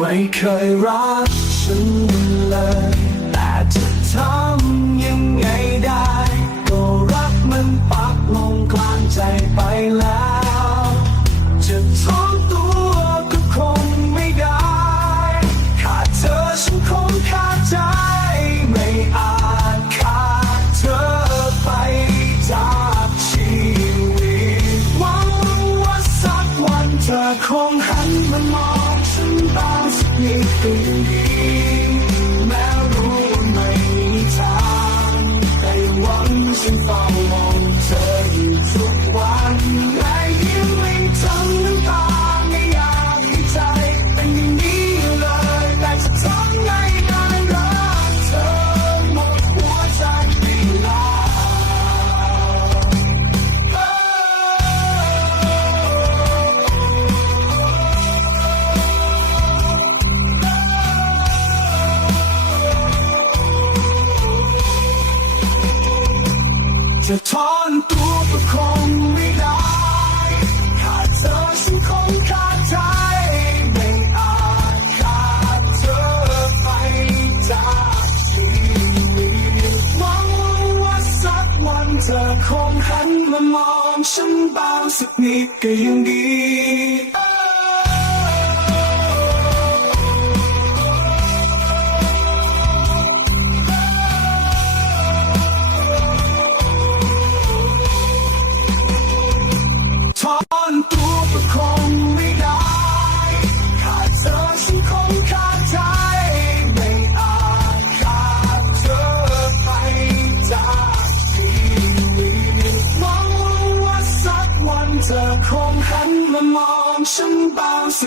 ไม่เคยรักฉันเลยแต่จะทำยังไงได้ ก็รักมันปักลงกลางใจไปแล้ว จะทนตัวก็คงไม่ได้ ขาดเธอฉันคงขาดใจ ไม่อาจขาดเธอไปจากชีวิตหวังว่าสักวันเธอคงหันมามอง บ้างสักนิดก็ยังดีแม้รู้ว่าไม่มีทางแต่ยังหวังฉันเฝ้ามอง จะทอนตัวก็คงไม่ได้ขาดเธอฉันคงขาดใจไม่อาจขาดเธอไปจากชีวิตหวังว่าสักวันเธอคงหันมามองฉันบ้างสักนิดก็ยังดีามองฉันบ้างสั